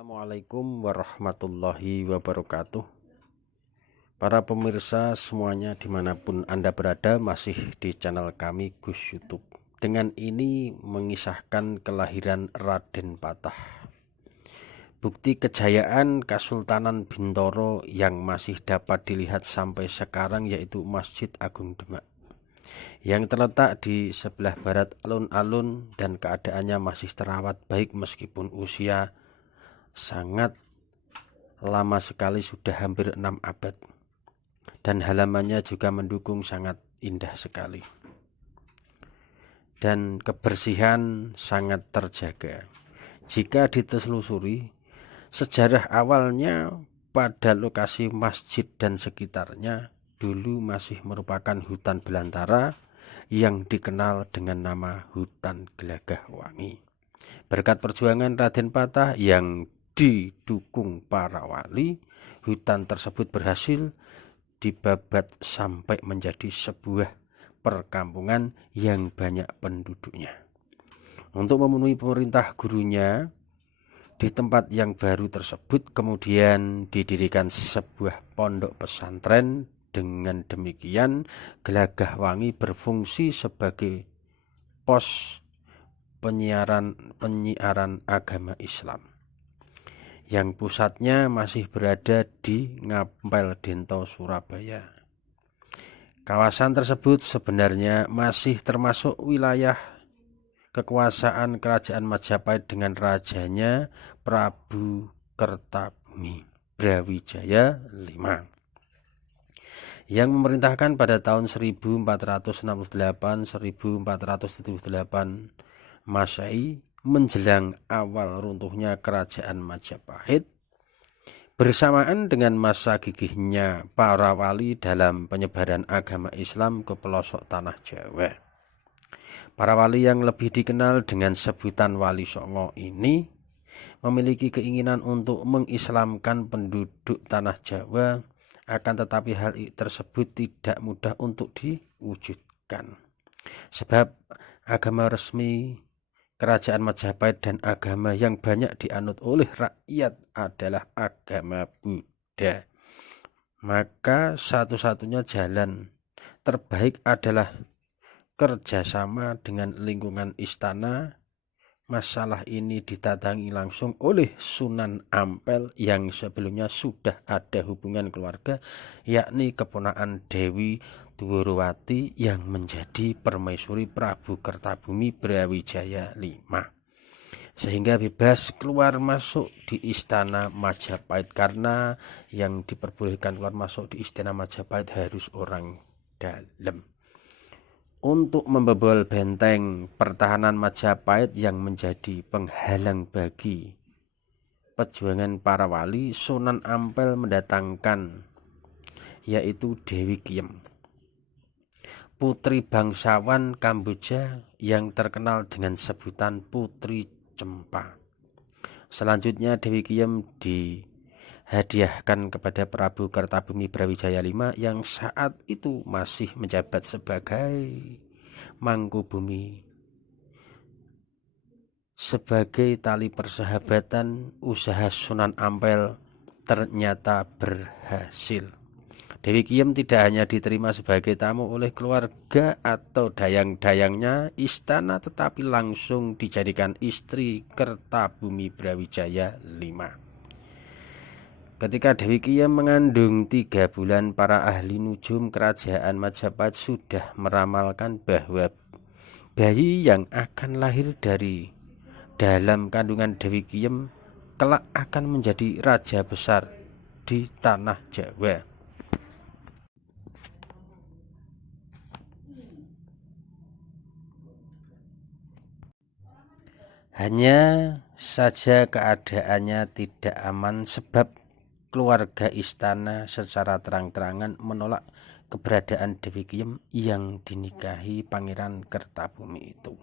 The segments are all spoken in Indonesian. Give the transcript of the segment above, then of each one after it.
Assalamualaikum warahmatullahi wabarakatuh. Para pemirsa semuanya dimanapun Anda berada, masih di channel kami Gus YouTube. Dengan ini mengisahkan kelahiran Raden Patah, bukti kejayaan Kesultanan Bintoro yang masih dapat dilihat sampai sekarang, yaitu Masjid Agung Demak yang terletak di sebelah barat alun-alun dan keadaannya masih terawat baik meskipun usia sangat lama sekali, sudah hampir 6 abad, dan halamannya juga mendukung, sangat indah sekali dan kebersihan sangat terjaga. Jika ditelusuri sejarah awalnya, pada lokasi masjid dan sekitarnya dulu masih merupakan hutan belantara yang dikenal dengan nama hutan Gelagah Wangi. Berkat perjuangan Raden Patah yang didukung para wali, hutan tersebut berhasil dibabat sampai menjadi sebuah perkampungan yang banyak penduduknya. Untuk memenuhi perintah gurunya di tempat yang baru tersebut, kemudian didirikan sebuah pondok pesantren. Dengan demikian, Gelagah Wangi berfungsi sebagai pos penyiaran agama Islam yang pusatnya masih berada di Ngampel Dento, Surabaya. Kawasan tersebut sebenarnya masih termasuk wilayah kekuasaan Kerajaan Majapahit dengan rajanya Prabu Kertabumi Brawijaya V yang memerintahkan pada tahun 1468-1478 Masehi, menjelang awal runtuhnya Kerajaan Majapahit, bersamaan dengan masa gigihnya para wali dalam penyebaran agama Islam ke pelosok tanah Jawa. Para wali yang lebih dikenal dengan sebutan Wali Songo ini memiliki keinginan untuk mengislamkan penduduk tanah Jawa, akan tetapi hal tersebut tidak mudah untuk diwujudkan, sebab agama resmi Kerajaan Majapahit dan agama yang banyak dianut oleh rakyat adalah agama Buddha. Maka satu-satunya jalan terbaik adalah kerjasama dengan lingkungan istana. Masalah ini didatangi langsung oleh Sunan Ampel yang sebelumnya sudah ada hubungan keluarga, yakni keponakan Dewi Dworowati yang menjadi permaisuri Prabu Kertabumi Brawijaya V, sehingga bebas keluar masuk di istana Majapahit, karena yang diperbolehkan keluar masuk di istana Majapahit harus orang dalam. Untuk membobol benteng pertahanan Majapahit yang menjadi penghalang bagi perjuangan para wali, Sunan Ampel mendatangkan yaitu Dewi Kiem, putri bangsawan Kamboja yang terkenal dengan sebutan Putri Cempa. Selanjutnya Dewi Kiem dihadiahkan kepada Prabu Kertabumi Brawijaya V yang saat itu masih menjabat sebagai Mangkubumi. Sebagai tali persahabatan, usaha Sunan Ampel ternyata berhasil. Dewi Kiem tidak hanya diterima sebagai tamu oleh keluarga atau dayang-dayangnya istana, tetapi langsung dijadikan istri Kertabumi Brawijaya V. Ketika Dewi Kiem mengandung 3 bulan, para ahli nujum Kerajaan Majapahit sudah meramalkan bahwa bayi yang akan lahir dari dalam kandungan Dewi Kiem kelak akan menjadi raja besar di tanah Jawa. Hanya saja keadaannya tidak aman sebab keluarga istana secara terang-terangan menolak keberadaan Dewi Kiem yang dinikahi Pangeran Kertabumi itu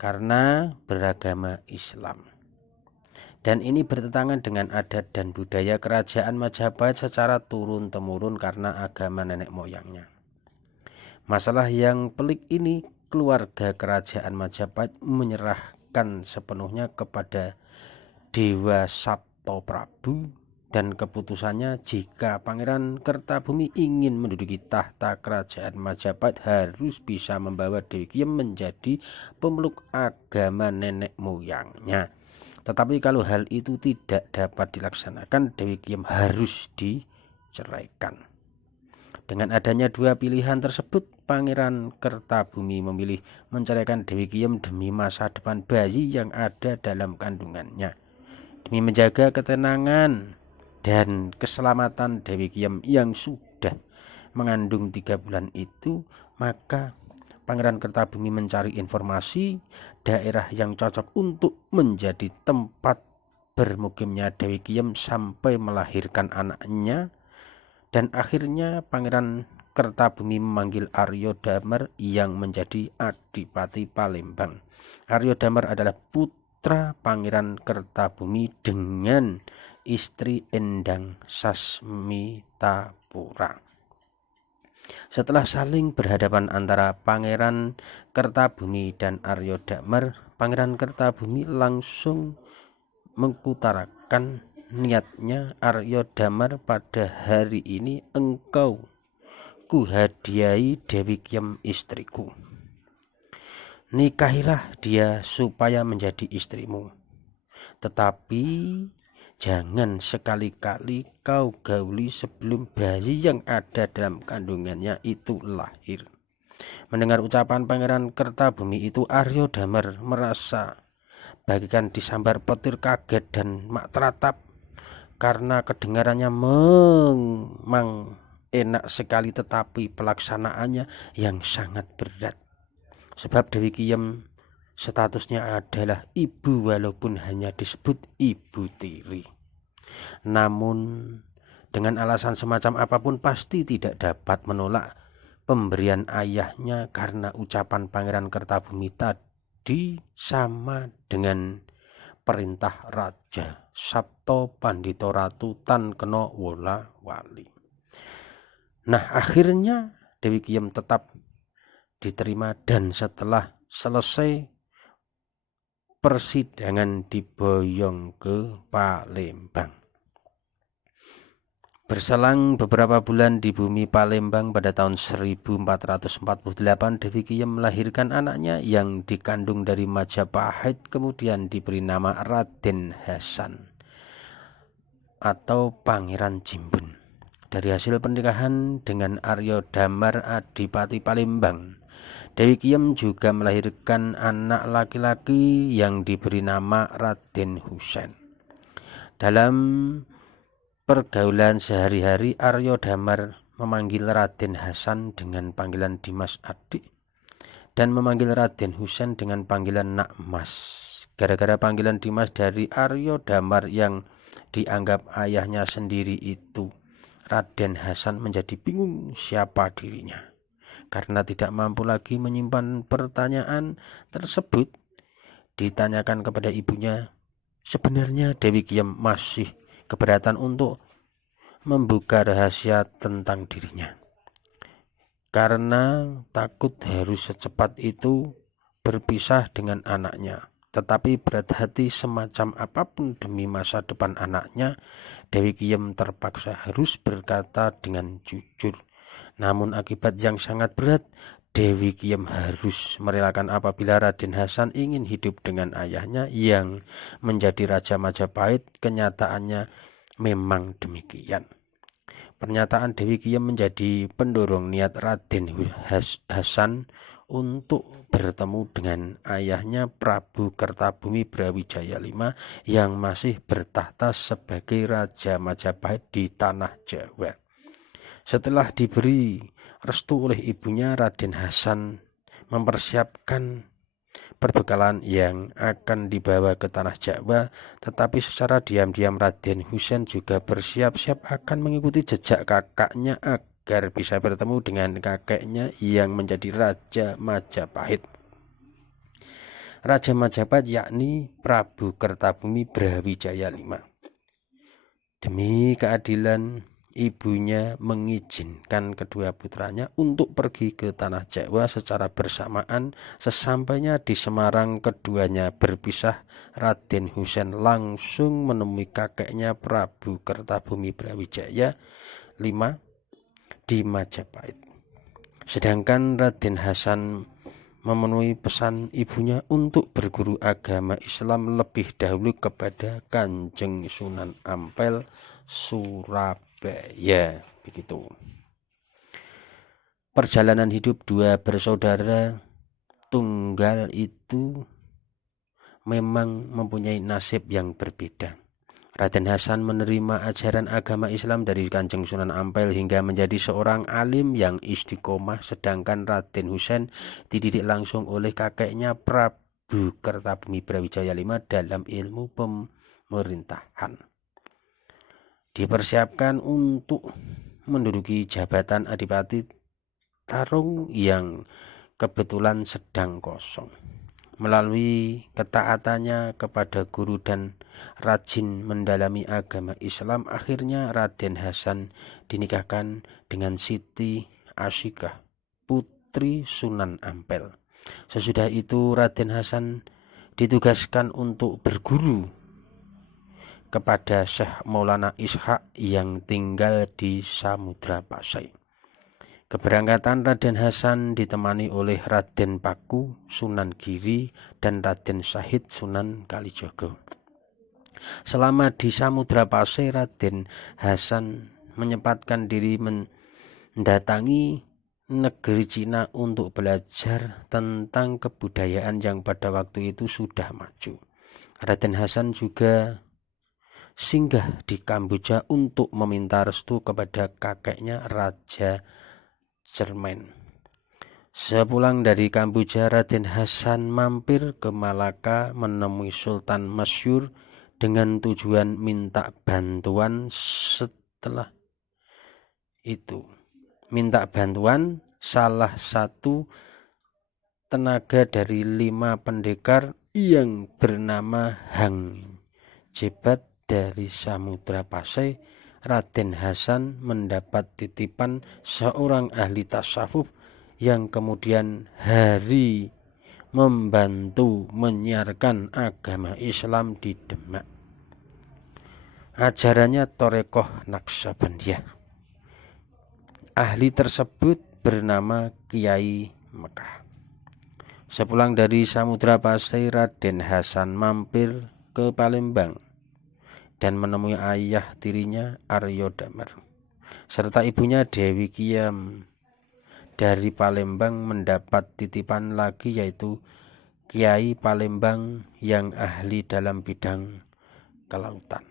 karena beragama Islam. Dan ini bertentangan dengan adat dan budaya Kerajaan Majapahit secara turun-temurun karena agama nenek moyangnya. Masalah yang pelik ini, keluarga Kerajaan Majapahit menyerahkan sepenuhnya kepada Dewa Sabtoprabu, dan keputusannya jika Pangeran Kertabumi ingin menduduki tahta kerajaan Majapahit harus bisa membawa Dewi Kiyem menjadi pemeluk agama nenek moyangnya. Tetapi kalau hal itu tidak dapat dilaksanakan, Dewi Kiyem harus diceraikan. Dengan adanya dua pilihan tersebut, Pangeran Kertabumi memilih menceraikan Dewi Kiyem demi masa depan bayi yang ada dalam kandungannya. Demi menjaga ketenangan dan keselamatan Dewi Kiyem yang sudah mengandung 3 bulan itu, maka Pangeran Kertabumi mencari informasi daerah yang cocok untuk menjadi tempat bermukimnya Dewi Kiyem sampai melahirkan anaknya. Dan akhirnya Pangeran Kertabumi memanggil Aryo Damar yang menjadi Adipati Palembang. Aryo Damar adalah putra Pangeran Kertabumi dengan istri Endang Sasmitapura. Setelah saling berhadapan antara Pangeran Kertabumi dan Aryo Damar, Pangeran Kertabumi langsung mengutarakan niatnya, Aryo Damar, pada hari ini engkau kuhadiahi Dewi Kiyem istriku. Nikahilah dia supaya menjadi istrimu. Tetapi jangan sekali-kali kau gauli sebelum bayi yang ada dalam kandungannya itu lahir. Mendengar ucapan Pangeran Kertabumi itu, Aryo Damar merasa bagikan disambar petir kaget dan mak teratap, karena kedengarannya memang enak sekali tetapi pelaksanaannya yang sangat berat. Sebab Dewi Kiyem statusnya adalah ibu walaupun hanya disebut ibu tiri. Namun dengan alasan semacam apapun pasti tidak dapat menolak pemberian ayahnya, karena ucapan Pangeran Kertabumi tadi sama dengan perintah Raja Sabto Pandito Ratu Tan Keno Wola Wali. Nah, akhirnya Dewi Kiyem tetap diterima, dan setelah selesai persidangan diboyong ke Palembang. Berselang beberapa bulan di bumi Palembang, pada tahun 1448 Dewi Kiyem melahirkan anaknya yang dikandung dari Majapahit, kemudian diberi nama Raden Hasan atau Pangeran Jimbun. Dari hasil pernikahan dengan Aryo Damar, Adipati Palembang, Dewi Kiyem juga melahirkan anak laki-laki yang diberi nama Raden Husein. Dalam pergaulan sehari-hari, Aryo Damar memanggil Raden Hasan dengan panggilan Dimas Adik dan memanggil Raden Husein dengan panggilan Nak Mas. Gara-gara panggilan Dimas dari Aryo Damar yang dianggap ayahnya sendiri itu, Raden Hasan menjadi bingung siapa dirinya. Karena tidak mampu lagi menyimpan pertanyaan tersebut, ditanyakan kepada ibunya, sebenarnya Dewi Kiyem masih keberatan untuk membuka rahasia tentang dirinya, karena takut harus secepat itu berpisah dengan anaknya. Tetapi berat hati semacam apapun demi masa depan anaknya, Dewi Kiyem terpaksa harus berkata dengan jujur. Namun akibat yang sangat berat, Dewi Kiyem harus merelakan apabila Raden Hasan ingin hidup dengan ayahnya yang menjadi Raja Majapahit. Kenyataannya memang demikian. Pernyataan Dewi Kiyem menjadi pendorong niat Raden Hasan untuk bertemu dengan ayahnya Prabu Kertabumi Brawijaya V yang masih bertahta sebagai Raja Majapahit di tanah Jawa. Setelah diberi restu oleh ibunya, Raden Hasan mempersiapkan perbekalan yang akan dibawa ke tanah Jawa, tetapi secara diam-diam Raden Husein juga bersiap-siap akan mengikuti jejak kakaknya agar bisa bertemu dengan kakeknya yang menjadi Raja Majapahit. Raja Majapahit yakni Prabu Kertabumi Brawijaya V. Demi keadilan ibunya mengizinkan kedua putranya untuk pergi ke tanah Jawa secara bersamaan. Sesampainya di Semarang, keduanya berpisah. Raden Husein langsung menemui kakeknya Prabu Kertabumi Brawijaya V di Majapahit. Sedangkan Raden Hasan memenuhi pesan ibunya untuk berguru agama Islam lebih dahulu kepada Kanjeng Sunan Ampel Surabaya. Begitu. Perjalanan hidup dua bersaudara tunggal itu memang mempunyai nasib yang berbeda. Raden Hasan menerima ajaran agama Islam dari Kanjeng Sunan Ampel hingga menjadi seorang alim yang istiqomah, sedangkan Raden Husein dididik langsung oleh kakeknya Prabu Kertabumi Brawijaya V dalam ilmu pemerintahan. Dipersiapkan untuk menduduki jabatan Adipati Tarung yang kebetulan sedang kosong. Melalui ketaatannya kepada guru dan rajin mendalami agama Islam, akhirnya Raden Hasan dinikahkan dengan Siti Asyikah, putri Sunan Ampel. Sesudah itu Raden Hasan ditugaskan untuk berguru kepada Syekh Maulana Ishak yang tinggal di Samudra Pasai. Keberangkatan Raden Hasan ditemani oleh Raden Paku, Sunan Giri, dan Raden Syahid, Sunan Kalijogo. Selama di Samudra Pasai, Raden Hasan menyempatkan diri mendatangi negeri Cina untuk belajar tentang kebudayaan yang pada waktu itu sudah maju. Raden Hasan juga singgah di Kamboja untuk meminta restu kepada kakeknya Raja Cermen. Sepulang dari Kamboja, Raden Hasan mampir ke Malaka menemui Sultan Masyur dengan tujuan minta bantuan. Setelah itu, minta bantuan salah satu tenaga dari 5 pendekar yang bernama Hang Jebat dari Samudra Pasai. Raden Hasan mendapat titipan seorang ahli tasawuf yang kemudian hari membantu menyiarkan agama Islam di Demak. Ajarannya Thorekoh Naksabandiyah. Ahli tersebut bernama Kiai Mekah. Sepulang dari Samudra Pasai, Raden Hasan mampir ke Palembang dan menemui ayah tirinya Aryo Damar serta ibunya Dewi Kiam. Dari Palembang mendapat titipan lagi, yaitu Kiai Palembang yang ahli dalam bidang kelautan.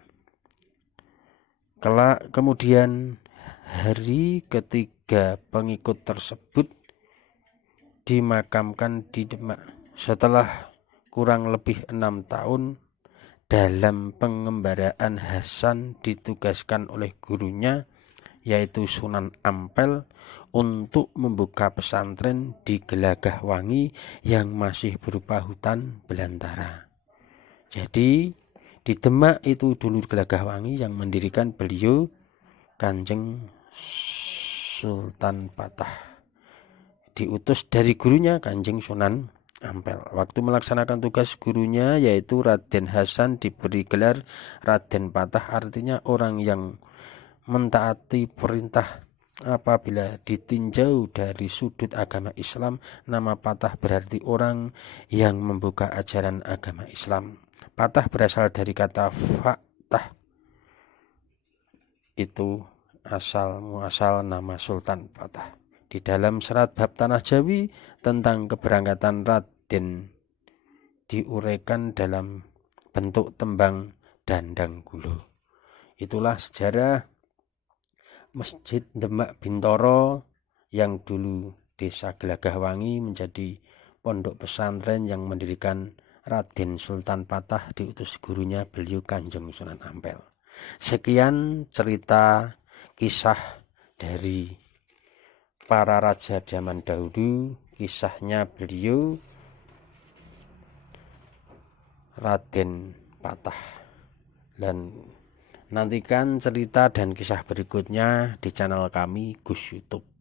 Kemudian hari ketiga pengikut tersebut dimakamkan di Demak. Setelah kurang lebih 6 tahun dalam pengembaraan, Hasan ditugaskan oleh gurunya yaitu Sunan Ampel untuk membuka pesantren di Gelagahwangi yang masih berupa hutan belantara. Jadi di Demak itu dulu Gelagahwangi yang mendirikan beliau Kanjeng Sultan Patah, diutus dari gurunya Kanjeng Sunan Ampel. Waktu melaksanakan tugas gurunya yaitu Raden Hasan diberi gelar Raden Patah, artinya orang yang mentaati perintah. Apabila ditinjau dari sudut agama Islam, nama Patah berarti orang yang membuka ajaran agama Islam. Patah berasal dari kata Fatah, itu asal muasal nama Sultan Patah. Di dalam serat bab Tanah Jawi tentang keberangkatan Raden diuraikan dalam bentuk tembang Dandang Gulo. Itulah sejarah Masjid Demak Bintoro yang dulu desa Gelagahwangi menjadi pondok pesantren yang mendirikan Raden Sultan Patah diutus gurunya beliau Kanjeng Sunan Ampel. Sekian cerita kisah dari para raja zaman dahulu, kisahnya beliau Raden Patah. Dan Nantikan cerita dan kisah berikutnya di channel kami Gus YouTube.